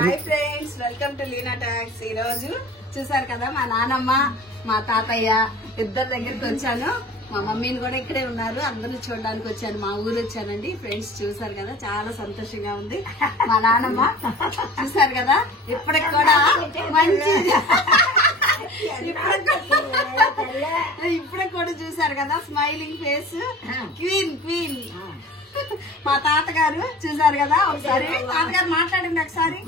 Hi friends, welcome to Leena talks. ఈ రోజు చూసారు కదా మా నానమ్మ మా తాతయ్య ఇద్దరు దగ్గరికి వచ్చాను. మా మమ్మీని కూడా ఇక్కడే ఉన్నారు. అందరూ చూడడానికి వచ్చాను. మా ఊరు వచ్చానండి. ఫ్రెండ్స్ చూసారు కదా, చాలా సంతోషంగా ఉంది. మా నానమ్మ చూసారు కదా, ఇప్పటికి కూడా మంచి ఇప్పటికి కూడా చూసారు కదా, స్మైలింగ్ ఫేస్, క్వీన్ క్వీన్. మా తాతగారు చూసారు కదా, ఒకసారి తాతగారు మాట్లాడండి, ఒకసారి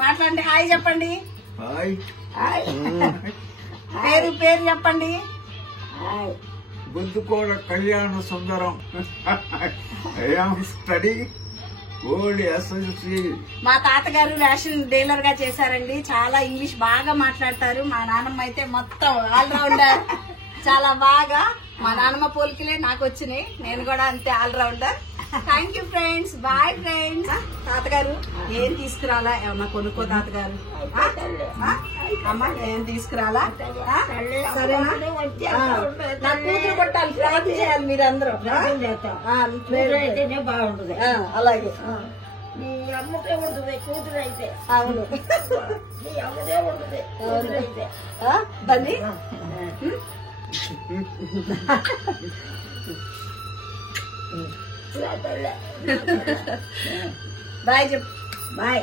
మాట్లాడండి, హాయ్ చెప్పండి. పేరు పేరు చెప్పండి. బుద్ధుకోడ కళ్యాణ సుందరం. Study old SSC. మా తాతగారు రేషన్ డీలర్ గా చేశారండి. చాలా ఇంగ్లీష్ బాగా మాట్లాడతారు. మా నాన్నమ్మ అయితే మొత్తం ఆల్రౌండర్, చాలా బాగా. మా నాన్నమ్మ పోలికలే నాకు వచ్చినాయి, నేను కూడా అంతే allrounder. Thank you friends, bye friends. తాతగారు ఏం తీసుకురాలా, ఏమన్నా కొనుక్కో తాతగారు. అమ్మ ఏం తీసుకురాలా, సరేనా? నా కూతురు కొట్టాలి, ప్రార్థన చేయాలి మీరందరూ. బాగుంటుంది. అలాగే నీ అమ్మకే ఉంటుంది కూతురు అయితే. అవును, నీ అమ్మకే ఉంటుంది కూతురు అయితే. బండి బాయ్ చెప్పు. బాయ్.